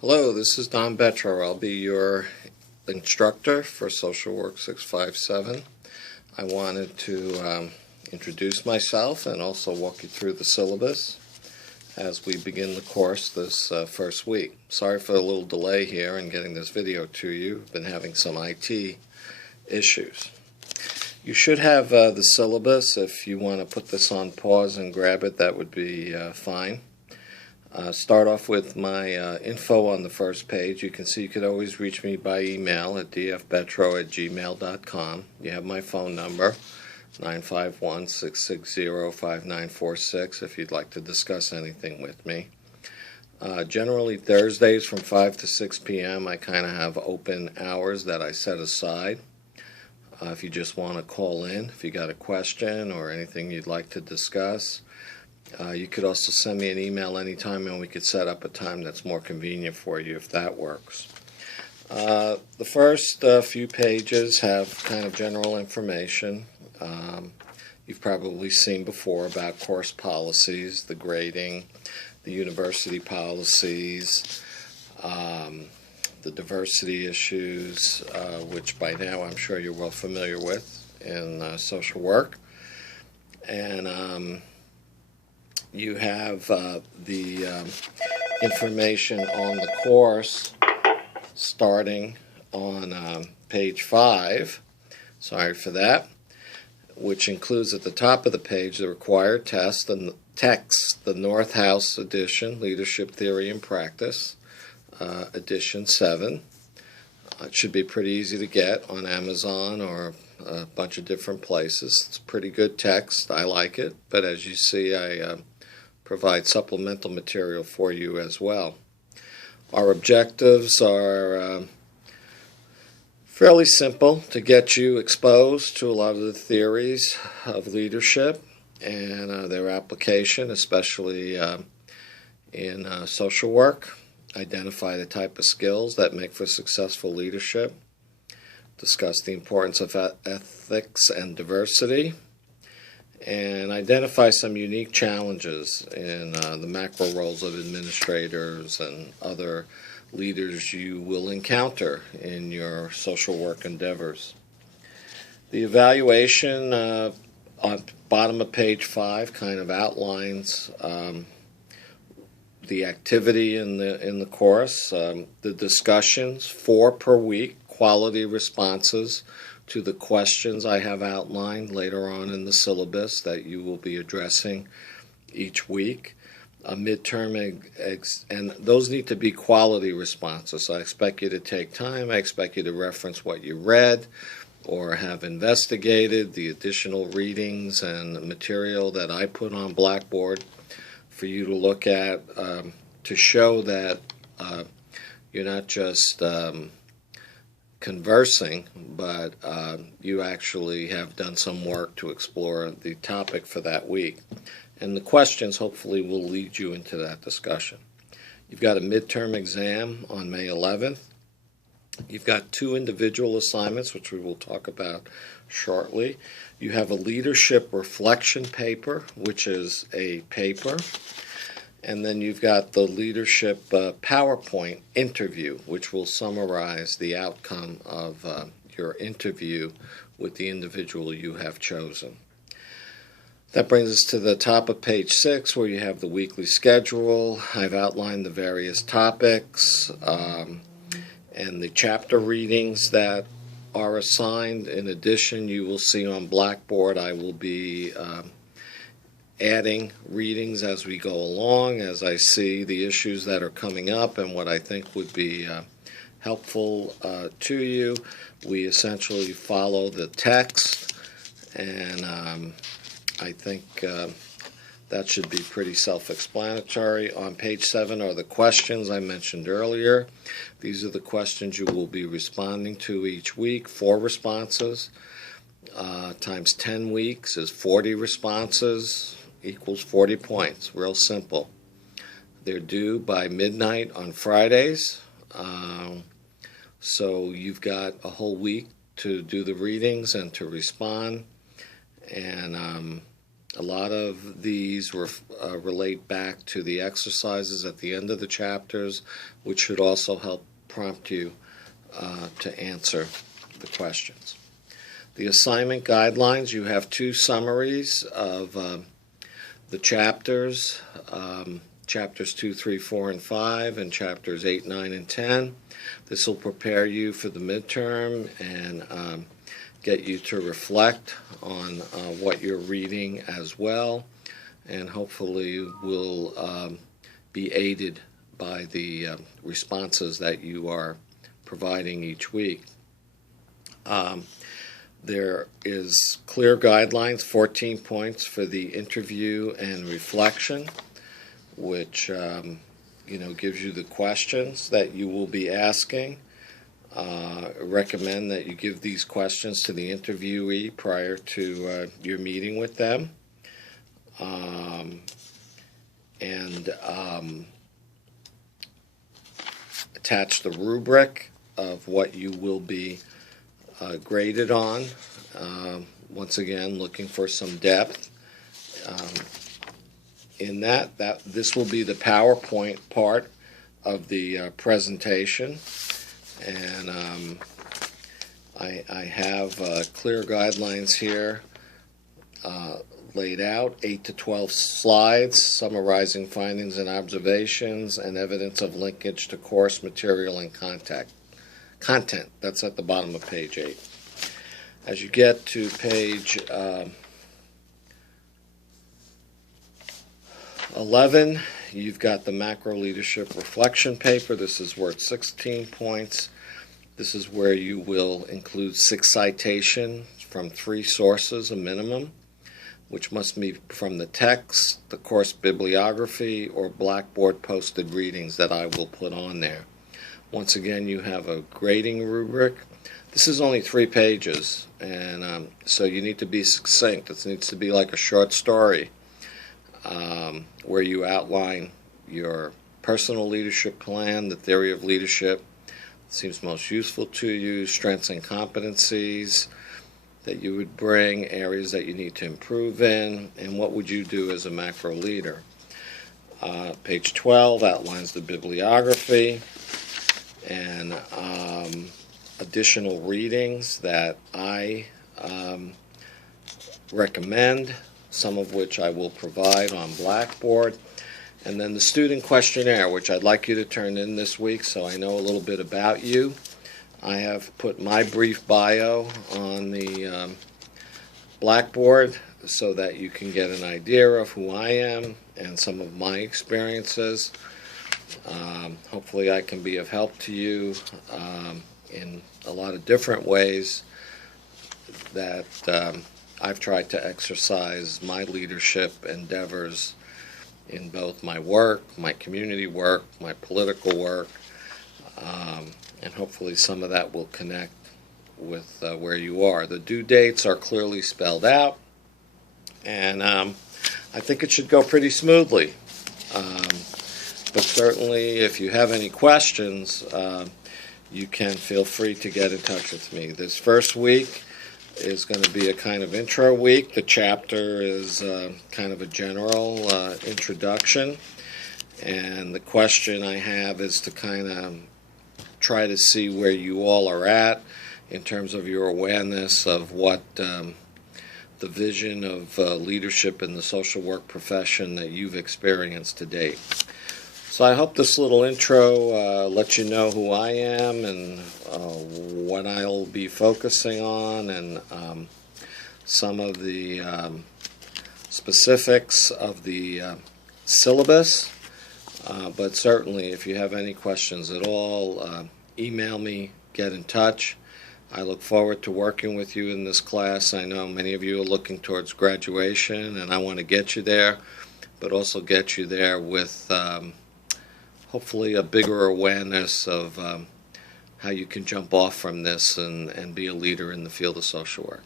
Hello, this is Don Betro. I'll be your instructor for Social Work 657. I wanted to introduce myself and also walk you through the syllabus as we begin the course this first week. Sorry for a little delay here in getting this video to you. I've been having some IT issues. You should have the syllabus. If you want to put this on pause and grab it, that would be fine. Start off with my info on the first page. You can see you could always reach me by email at dfbetro@gmail.com. You have my phone number, 951-660-5946, if you'd like to discuss anything with me. Generally Thursdays from 5 to 6 p.m. I kind of have open hours that I set aside. If you just want to call in, if you got a question or anything you'd like to discuss. You could also send me an email anytime and we could set up a time that's more convenient for you if that works. The first few pages have kind of general information. You've probably seen before about course policies, the grading, the university policies, the diversity issues, which by now I'm sure you're well familiar with in social work. And you have the information on the course starting on page 5, sorry for that, which includes at the top of the page the required text, the North House edition, Leadership Theory and Practice, edition 7. It should be pretty easy to get on Amazon or a bunch of different places. It's pretty good text. I like it, but as you see, I provide supplemental material for you as well. Our objectives are fairly simple: to get you exposed to a lot of the theories of leadership and their application, especially in social work. Identify the type of skills that make for successful leadership. Discuss the importance of ethics and diversity. And identify some unique challenges in the macro roles of administrators and other leaders you will encounter in your social work endeavors. The evaluation on bottom of page 5 kind of outlines the activity in the course, the discussions, 4 per week, quality responses to the questions I have outlined later on in the syllabus that you will be addressing each week. A midterm, and those need to be quality responses. So I expect you to take time. I expect you to reference what you read or have investigated, the additional readings and material that I put on Blackboard for you to look at to show that you're not just conversing, but you actually have done some work to explore the topic for that week. And the questions hopefully will lead you into that discussion. You've got a midterm exam on May 11th. You've got 2 individual assignments, which we will talk about shortly. You have a leadership reflection paper, which is a paper. And then you've got the leadership PowerPoint interview, which will summarize the outcome of your interview with the individual you have chosen. That brings us to the top of page 6, where you have the weekly schedule. I've outlined the various topics and the chapter readings that are assigned. In addition, you will see on Blackboard I will be adding readings as we go along, as I see the issues that are coming up and what I think would be helpful to you. We essentially follow the text, and I think that should be pretty self-explanatory. On page 7 are the questions I mentioned earlier. These are the questions you will be responding to each week. 4 responses times 10 weeks is 40 responses. Equals 40 points. Real simple. They're due by midnight on Fridays, so you've got a whole week to do the readings and to respond. And A lot of these relate back to the exercises at the end of the chapters, which should also help prompt you to answer the questions. The assignment guidelines, you have two summaries of the chapters, chapters 2, 3, 4, and 5, and chapters 8, 9, and 10. This will prepare you for the midterm and get you to reflect on what you're reading as well, and hopefully will be aided by the responses that you are providing each week. There is clear guidelines, 14 points for the interview and reflection, which gives you the questions that you will be asking. Recommend that you give these questions to the interviewee prior to your meeting with them. Attach the rubric of what you will be graded on. Once again, looking for some depth in that. This will be the PowerPoint part of the presentation. And I have clear guidelines here laid out, 8 to 12 slides summarizing findings and observations and evidence of linkage to course material and content. That's at the bottom of page 8. As you get to page 11, you've got the macro leadership reflection paper. This is worth 16 points. This is where you will include 6 citations from 3 sources, a minimum, which must be from the text, the course bibliography, or Blackboard posted readings that I will put on there. Once again, you have a grading rubric. This is only 3 pages, and so you need to be succinct. It needs to be like a short story where you outline your personal leadership plan, the theory of leadership that seems most useful to you, strengths and competencies that you would bring, areas that you need to improve in, and what would you do as a macro leader. Page 12 outlines the bibliography and additional readings that I recommend, some of which I will provide on Blackboard. And then the student questionnaire, which I'd like you to turn in this week so I know a little bit about you. I have put my brief bio on the Blackboard so that you can get an idea of who I am and some of my experiences. Hopefully I can be of help to you in a lot of different ways that I've tried to exercise my leadership endeavors in both my work, my community work, my political work, and hopefully some of that will connect with where you are. The due dates are clearly spelled out, and I think it should go pretty smoothly. But certainly if you have any questions, you can feel free to get in touch with me. This first week is going to be a kind of intro week. The chapter is kind of a general introduction, and the question I have is to kind of try to see where you all are at in terms of your awareness of what the vision of leadership in the social work profession that you've experienced to date. So I hope this little intro lets you know who I am and what I'll be focusing on, and some of the specifics of the syllabus. But certainly if you have any questions at all, email me, get in touch. I look forward to working with you in this class. I know many of you are looking towards graduation, and I want to get you there, but also get you there with hopefully a bigger awareness of how you can jump off from this and be a leader in the field of social work.